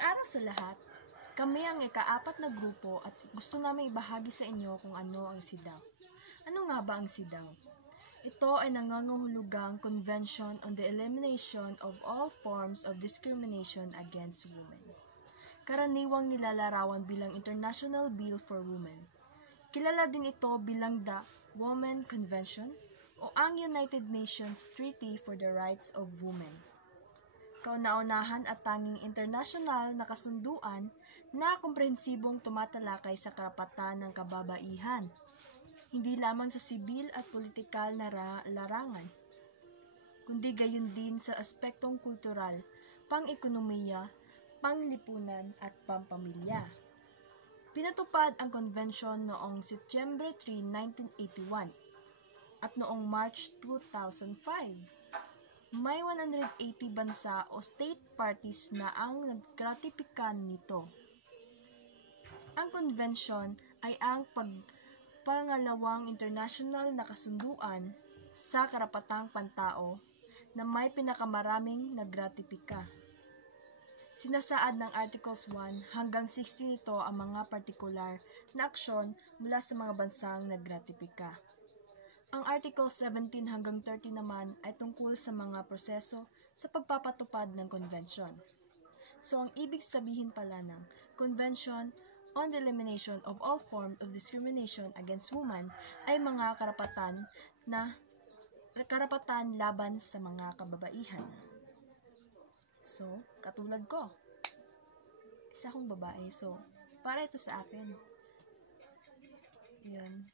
Magandang araw sa lahat. Kami ang ika-4 na grupo at gusto namin ibahagi sa inyo kung ano ang SIDAW. Ano nga ba ang SIDAW? Ito ay nangangahulugang Convention on the Elimination of All Forms of Discrimination Against Women. Karaniwang nilalarawan bilang International Bill for Women. Kilala din ito bilang the Women Convention o ang United Nations Treaty for the Rights of Women. Kauna-unahan at tanging internasyonal na kasunduan na komprehensibong tumatalakay sa karapatan ng kababaihan, hindi lamang sa sibil at politikal na larangan, kundi gayon din sa aspektong kultural, pang-ekonomiya, panglipunan at pampamilya. Pinatupad ang konvensyon noong Setyembre 3, 1981 at noong March 2005. May 180 bansa o state parties na ang nagratipika nito. Ang konvensyon ay ang pangalawang international na kasunduan sa karapatang pantao na may pinakamaraming nagratipika. Sinasaad ng Articles 1 hanggang 16 nito ang mga partikular na aksyon mula sa mga bansang nagratipika. Ang Article 17 hanggang 30 naman ay tungkol sa mga proseso sa pagpapatupad ng convention. So, ang ibig sabihin pala ng Convention on the Elimination of All Forms of Discrimination Against Women ay mga karapatan laban sa mga kababaihan. So, katulad ko, isa akong babae. So, para ito sa akin. Yun.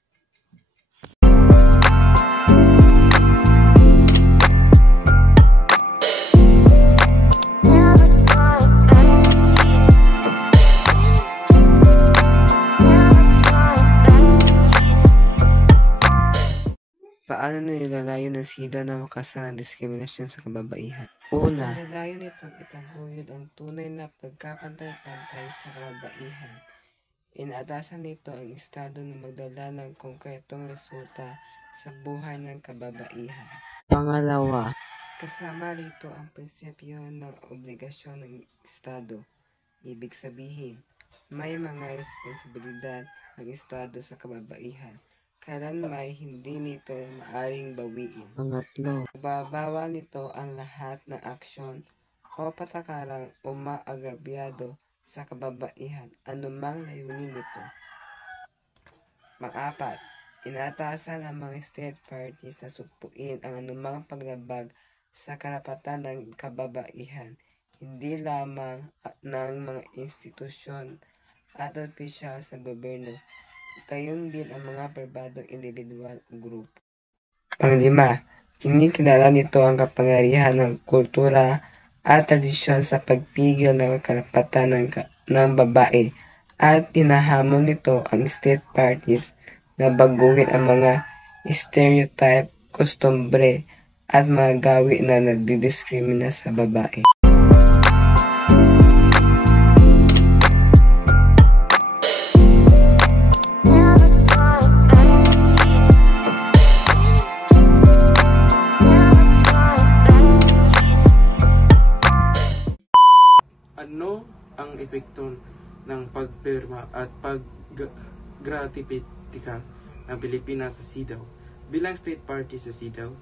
Paano nilalayo ng SIDAW na wakasan ang diskriminasyon sa kababaihan? Una, nilalayo nitong itaguyod ang tunay na pagkapantay-pantay sa kababaihan. Inaatasan nito ang Estado na magdala ng konkretong resulta sa buhay ng kababaihan. Pangalawa, kasama rito ang prinsipyo ng obligasyon ng Estado. Ibig sabihin, may mga responsibilidad ang Estado sa kababaihan. Kailan may hindi nito maaring bawiin. Pangatlo, babawa nito ang lahat ng aksyon o patakaran o maagrabyado sa kababaihan, anumang layunin nito. Pang-apat, inaatasan ng mga state parties na sugpuin ang anumang paglabag sa karapatan ng kababaihan, hindi lamang ng mga institusyon at opisyal sa gobyerno, gayon din ang mga pribadong individual o grupo. Panglima, kinikilala nito ang kapangyarihan ng kultura at tradisyon sa pagpigil ng karapatan ng babae at tinahamon nito ang state parties na baguhin ang mga stereotype, kostumbre at mga gawi na nagdidiskrimina sa babae. Ano ang epekto ng pagpirma at paggratifitika ng Pilipinas sa SIDAW? Bilang state party sa SIDAW,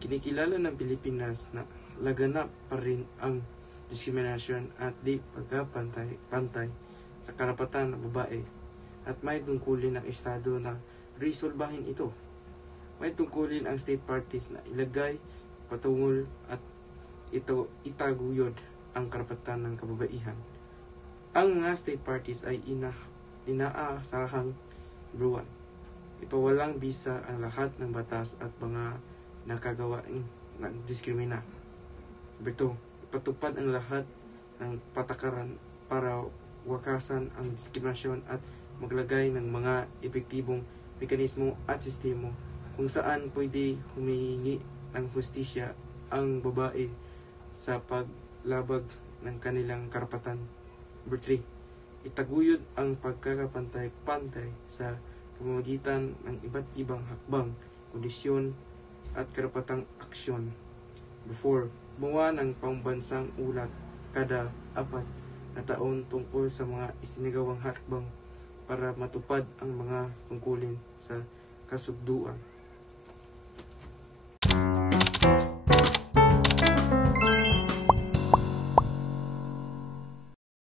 kinikilala ng Pilipinas na laganap pa rin ang diskriminasyon at di pagkapantay sa karapatan ng babae at may tungkulin ng Estado na resolbahin ito. May tungkulin ang state parties na ilagay, patungol at itaguyod ang karapatan ng kababaihan. Ang mga state parties ay inaasahang buwan. Ipawalang bisa ang lahat ng batas at mga nakagawaing diskrimina. Berto, ipatupad ang lahat ng patakaran para wakasan ang diskriminasyon at maglagay ng mga epektibong mekanismo at sistema kung saan pwede humingi ng hustisya ang babae sa paglabag ng kanilang karapatan. Number 3, itaguyod ang pagkakapantay-pantay sa pamamagitan ng iba't ibang hakbang, kondisyon at karapatang aksyon. Number 4, gumawa ng pambansang ulat kada 4 na taon tungkol sa mga isinagawang hakbang para matupad ang mga tungkulin sa kasugduan.